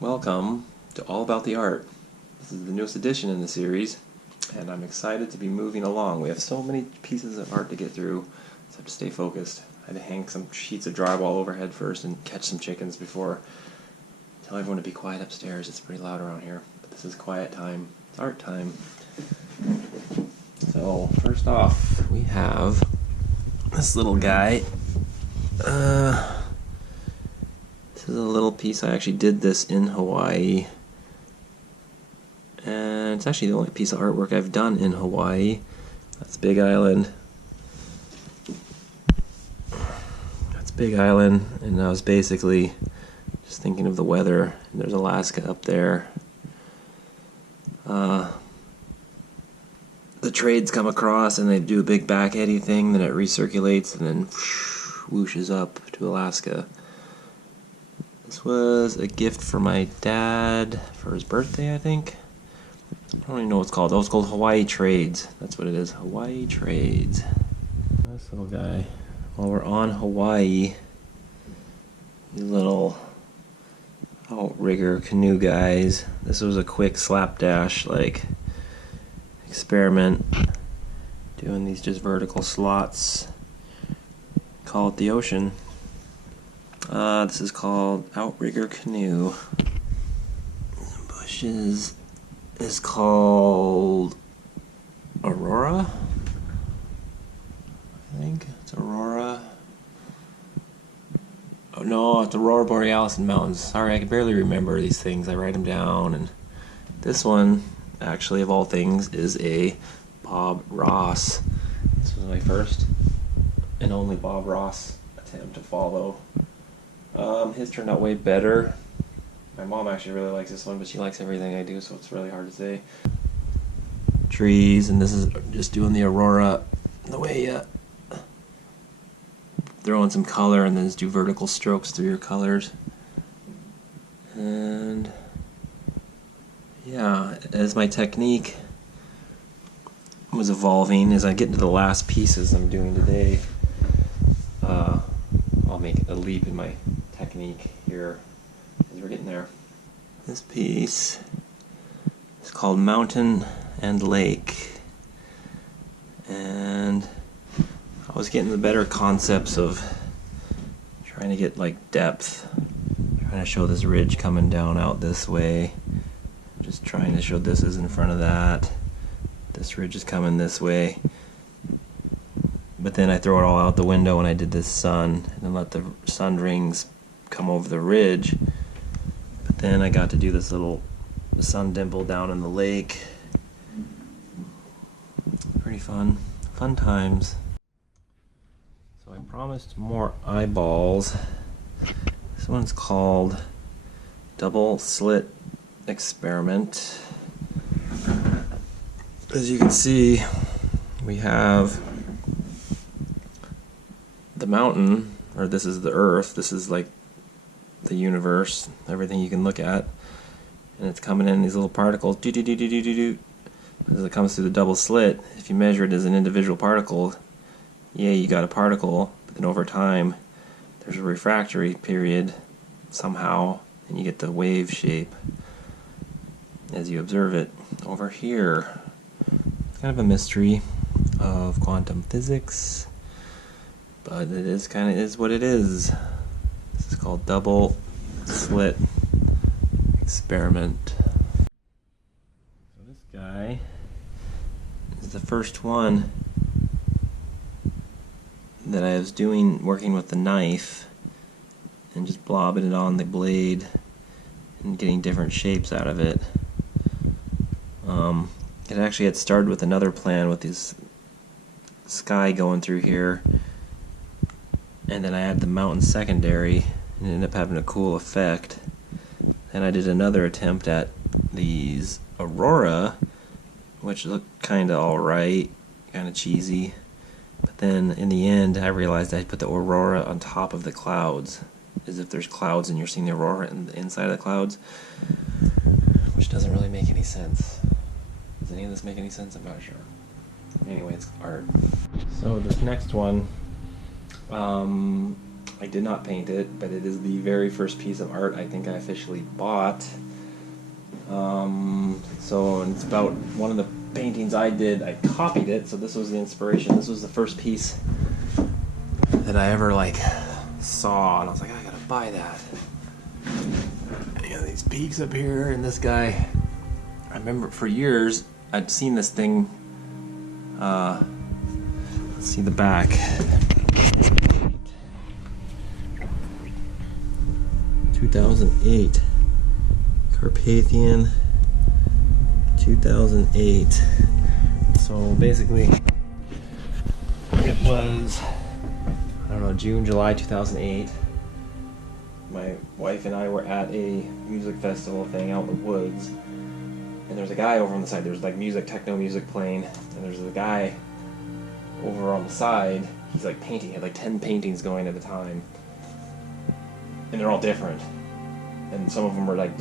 Welcome to All About the Art. This is the newest edition in the series, and I'm excited to be moving along. We have so many pieces of art to get through, so I have to stay focused. I had to hang some sheets of drywall overhead first and catch some chickens before. Tell everyone to be quiet upstairs. It's pretty loud around here, but this is quiet time. It's art time. So, first off, we have this little guy. This is a little piece. I actually did this in Hawaii, and it's actually the only piece of artwork I've done in Hawaii. That's Big Island. That's Big Island, and I was basically just thinking of the weather. And there's Alaska up there. The trades come across and they do a big back eddy thing, then it recirculates and then whooshes up to Alaska. This was a gift for my dad for his birthday, I think. I don't even know what it's called. Oh, it's called Hawaii Trades. That's what it is. Hawaii Trades. This little guy. While we're on Hawaii, these little outrigger canoe guys. This was a quick slapdash, experiment. Doing these just vertical slots. Call it the ocean. This is called Outrigger Canoe. The bushes is called Aurora. I think it's Aurora. Oh no, it's Aurora Borealis in mountains. Sorry, I can barely remember these things. I write them down. And this one, actually, of all things, is a Bob Ross. This was my first and only Bob Ross attempt to follow. His turned out way better. My mom actually really likes this one, but she likes everything I do, so it's really hard to say. Trees, and this is just doing the Aurora the way you throw in some color and then just do vertical strokes through your colors. And yeah, as my technique was evolving, as I get into the last pieces I'm doing today, I'll make a leap in my technique here as we're getting there. This piece is called Mountain and Lake, and I was getting the better concepts of trying to get depth, trying to show this ridge coming down out this way, just trying to show this is in front of that, this ridge is coming this way. But then I throw it all out the window when I did this sun, and then let the sun rings come over the ridge. But then I got to do this little sun dimple down in the lake. Pretty fun. Fun times. So I promised more eyeballs. This one's called Double Slit Experiment. As you can see, we have the mountain, or this is the earth, this is like the universe, everything you can look at, and it's coming in these little particles, as it comes through the double slit. If you measure it as an individual particle, yeah, you got a particle, but then over time there's a refractory period somehow, and you get the wave shape as you observe it. Over here, it's kind of a mystery of quantum physics, but it is what it is. This is called Double Slit Experiment. So this guy is the first one that I was working with the knife and just blobbing it on the blade and getting different shapes out of it. It actually had started with another plan with this sky going through here, and then I had the mountain secondary and it ended up having a cool effect. Then I did another attempt at these Aurora, which looked kinda alright, kinda cheesy, but then in the end I realized I put the Aurora on top of the clouds, as if there's clouds and you're seeing the Aurora in the inside of the clouds, which doesn't really make any sense. Does any of this make any sense? I'm not sure. Anyway, it's art. So this next one, I I did not paint it, but it is the very first piece of art I think I officially bought. So it's about one of the paintings I did. I copied it, so this was the inspiration. This was the first piece that I ever like saw, and I was like, I gotta buy that. You got these peaks up here, and this guy. I remember for years I'd seen this thing. Let's see the back. 2008. Carpathian. 2008. So basically, it was, I don't know, June, July 2008. My wife and I were at a music festival thing out in the woods, and there's a guy over on the side. There's like music, techno music playing, and there's a guy over on the side. He's like painting. He had like 10 paintings going at a time, and they're all different. And some of them are like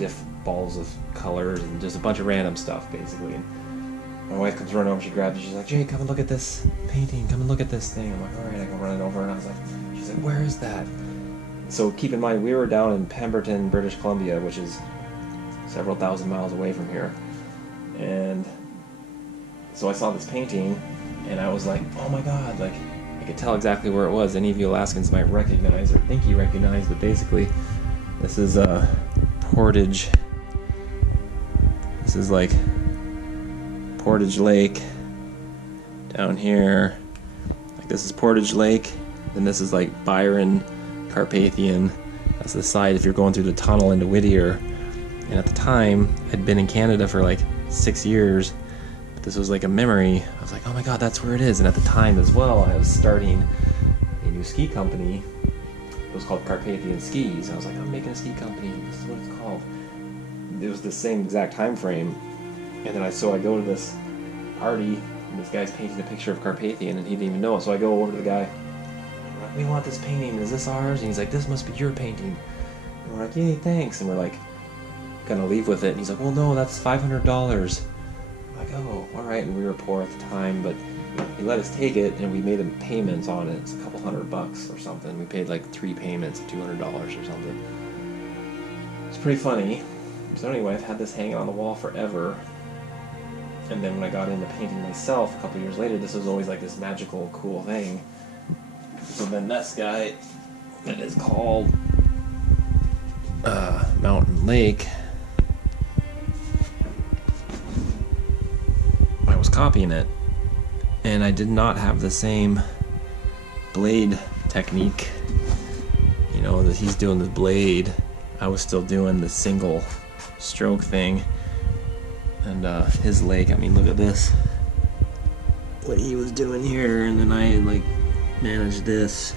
balls of colors and just a bunch of random stuff, basically. And my wife comes running over, she grabs it, she's like, Jay, come and look at this painting, come and look at this thing. I'm like, alright, I go running over, and I was like, she's like, where is that? So keep in mind, we were down in Pemberton, British Columbia, which is several thousand miles away from here. And so I saw this painting, and I was like, oh my god, like, I could tell exactly where it was. Any of you Alaskans might recognize, or think you recognize, but basically, this is Portage. This is like Portage Lake down here. Like this is Portage Lake, and this is like Byron, Carpathian. That's the side if you're going through the tunnel into Whittier. And at the time, I'd been in Canada for like 6 years, but this was like a memory. I was like, oh my god, that's where it is. And at the time as well, I was starting a new ski company. It was called Carpathian Skis. I was like, I'm making a ski company. This is what it's called. It was the same exact time frame. And then I go to this party, and this guy's painting a picture of Carpathian, and he didn't even know it. So I go over to the guy. I'm like, we want this painting. Is this ours? And he's like, this must be your painting. And we're like, yay, thanks. And we're like, gonna leave with it. And he's like, well, no, that's $500. I'm like, oh, all right. And we were poor at the time, but he let us take it, and we made him payments on it. It's a couple $100 or something. We paid like 3 payments of $200 or something. It's pretty funny. So anyway, I've had this hanging on the wall forever. And then when I got into painting myself a couple years later, this was always like this magical, cool thing. So then this guy, that is called Mountain Lake, I was copying it. And I did not have the same blade technique. You know, that he's doing the blade. I was still doing the single stroke thing. And his lake, I mean, look at this. What he was doing here, and then I like managed this.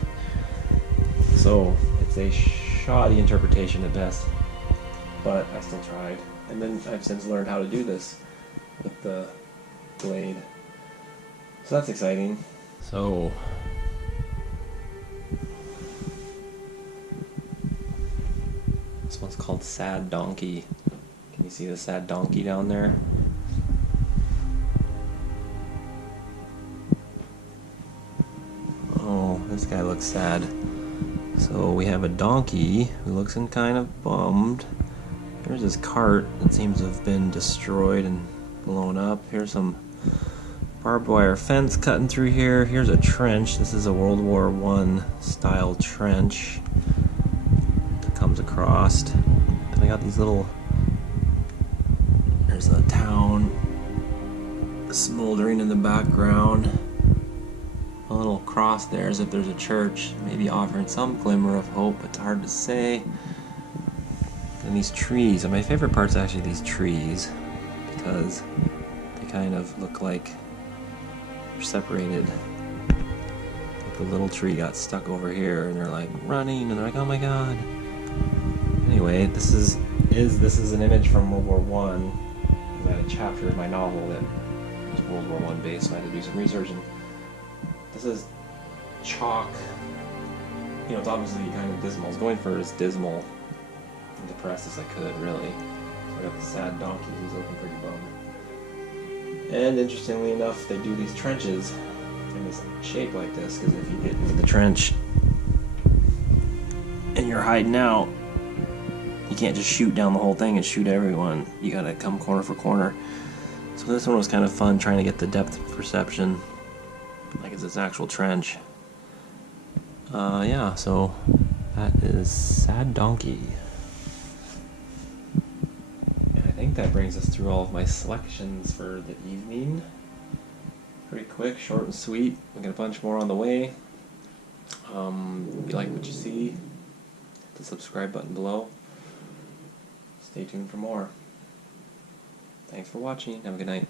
So it's a shoddy interpretation at best, but I still tried. And then I've since learned how to do this with the blade. So that's exciting. So this one's called Sad Donkey. Can you see the sad donkey down there? Oh, this guy looks sad. So we have a donkey who looks kind of bummed. Here's his cart that seems to have been destroyed and blown up. Here's some barbed wire fence cutting through here. Here's a trench. This is a World War I style trench that comes across. And I got these little, there's a town smoldering in the background. A little cross there as if there's a church, maybe offering some glimmer of hope. It's hard to say. And these trees, and my favorite part's actually these trees, because they kind of look like they're separated. Like the little tree got stuck over here, and they're like running, and they're like, oh my god. Anyway, this is an image from World War I. I had a chapter in my novel that was World War I based, so I had to do some research. And this is chalk. You know, it's obviously kind of dismal. I was going for as dismal and depressed as I could, really. So I got the sad donkey who's looking pretty bummed. And interestingly enough, they do these trenches in this shape like this, because if you get into the trench, and you're hiding out, you can't just shoot down the whole thing and shoot everyone. You gotta come corner for corner. So this one was kind of fun, trying to get the depth perception, like it's an actual trench. Yeah, so that is Sad Donkey. And I think that brings us through all of my selections for the evening. Pretty quick, short and sweet. We got a bunch more on the way. If you like what you see, hit the subscribe button below. Stay tuned for more. Thanks for watching. Have a good night.